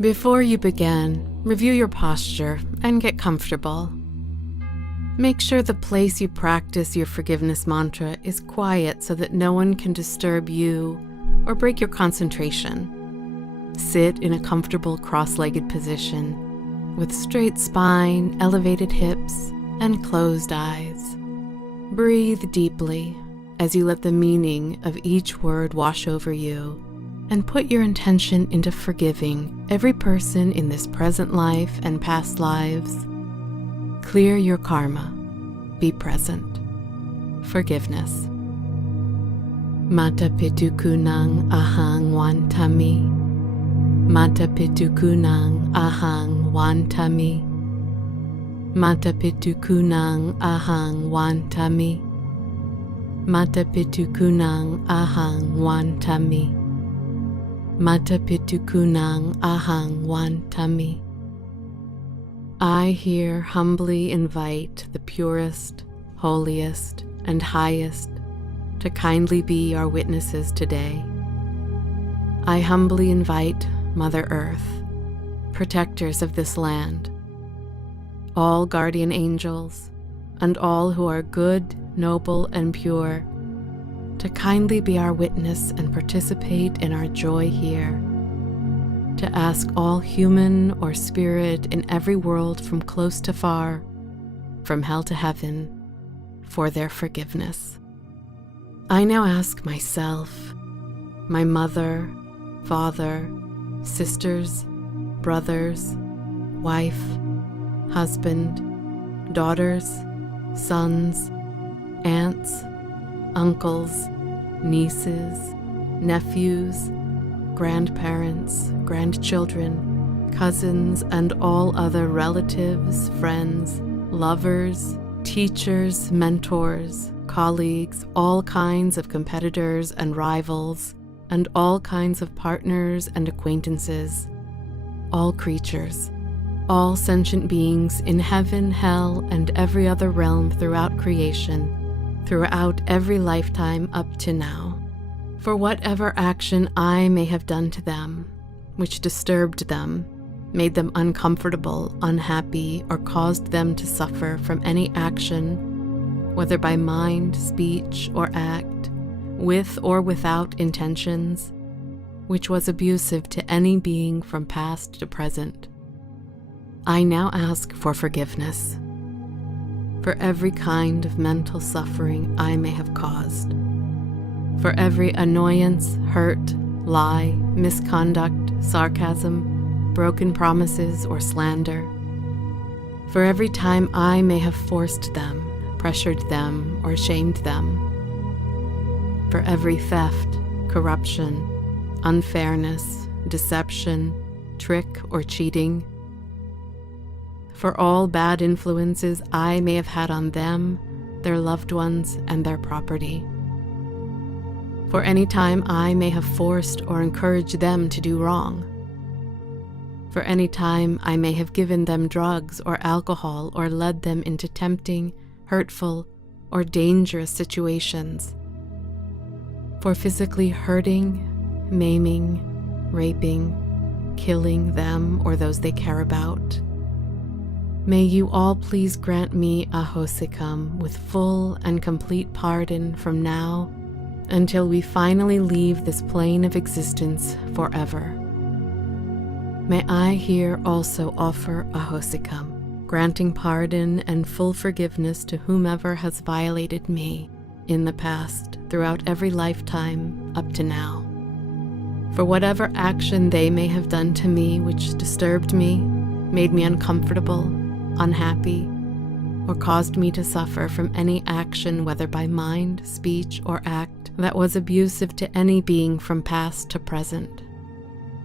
Before you begin, review your posture and get comfortable. Make sure the place you practice your forgiveness mantra is quiet so that no one can disturb you or break your concentration. Sit in a comfortable cross-legged position with straight spine, elevated hips, and closed eyes. Breathe deeply as you let the meaning of each word wash over you, and put your intention into forgiving every person in this present life and past lives. Clear your karma. Be present. Forgiveness. Mata pitu kunang ahang wantami. Mata pitu kunang ahang wantami. Mata pitu kunang ahang wantami. Mata pitu kunang ahang wantami. Mata pitu kunang ahang wantami. I here humbly invite the purest, holiest, and highest to kindly be our witnesses today. I humbly invite Mother Earth, protectors of this land, all guardian angels, and all who are good, noble, and pure, to kindly be our witness and participate in our joy here, to ask all human or spirit in every world from close to far, from hell to heaven, for their forgiveness. I now ask myself, my mother, father, sisters, brothers, wife, husband, daughters, sons, aunts, uncles, nieces, nephews, grandparents, grandchildren, cousins, and all other relatives, friends, lovers, teachers, mentors, colleagues, all kinds of competitors and rivals, and all kinds of partners and acquaintances, all creatures, all sentient beings in heaven, hell, and every other realm throughout creation, throughout every lifetime up to now, for whatever action I may have done to them, which disturbed them, made them uncomfortable, unhappy, or caused them to suffer from any action, whether by mind, speech, or act, with or without intentions, which was abusive to any being from past to present. I now ask for forgiveness for every kind of mental suffering I may have caused, for every annoyance, hurt, lie, misconduct, sarcasm, broken promises, or slander, for every time I may have forced them, pressured them, or shamed them, for every theft, corruption, unfairness, deception, trick, or cheating, for all bad influences I may have had on them, their loved ones, and their property, for any time I may have forced or encouraged them to do wrong, for any time I may have given them drugs or alcohol or led them into tempting, hurtful, or dangerous situations, for physically hurting, maiming, raping, killing them or those they care about. May you all please grant me ahosikam with full and complete pardon from now until we finally leave this plane of existence forever. May I here also offer ahosikam, granting pardon and full forgiveness to whomever has violated me in the past throughout every lifetime up to now, for whatever action they may have done to me which disturbed me, made me uncomfortable, unhappy, or caused me to suffer from any action, whether by mind, speech, or act, that was abusive to any being from past to present.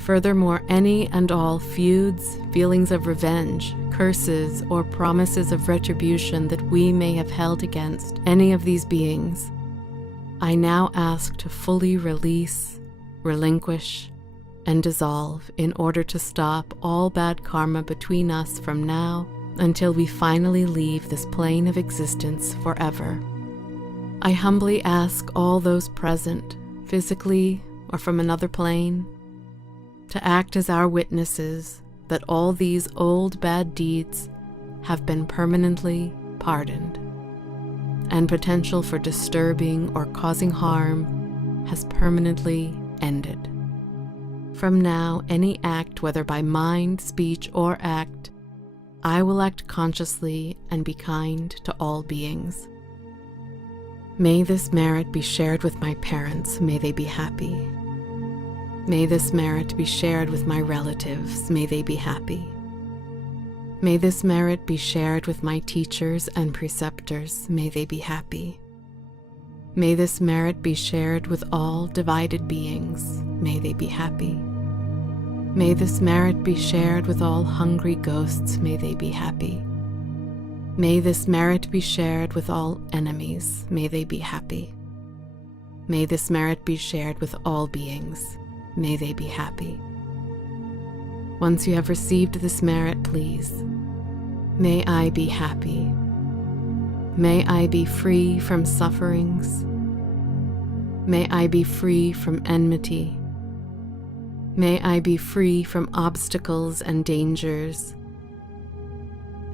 Furthermore, any and all feuds, feelings of revenge, curses, or promises of retribution that we may have held against any of these beings, I now ask to fully release, relinquish, and dissolve in order to stop all bad karma between us from now until we finally leave this plane of existence forever. I humbly ask all those present, physically or from another plane, to act as our witnesses that all these old bad deeds have been permanently pardoned, and potential for disturbing or causing harm has permanently ended. From now, any act, whether by mind, speech, or act, I will act consciously and be kind to all beings. May this merit be shared with my parents, may they be happy. May this merit be shared with my relatives, may they be happy. May this merit be shared with my teachers and preceptors, may they be happy. May this merit be shared with all divided beings, may they be happy. May this merit be shared with all hungry ghosts, may they be happy. May this merit be shared with all enemies, may they be happy. May this merit be shared with all beings, may they be happy. Once you have received this merit, please, may I be happy. May I be free from sufferings. May I be free from enmity. May I be free from obstacles and dangers.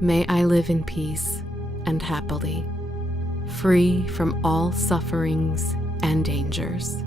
May I live in peace and happily, free from all sufferings and dangers.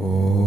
Oh.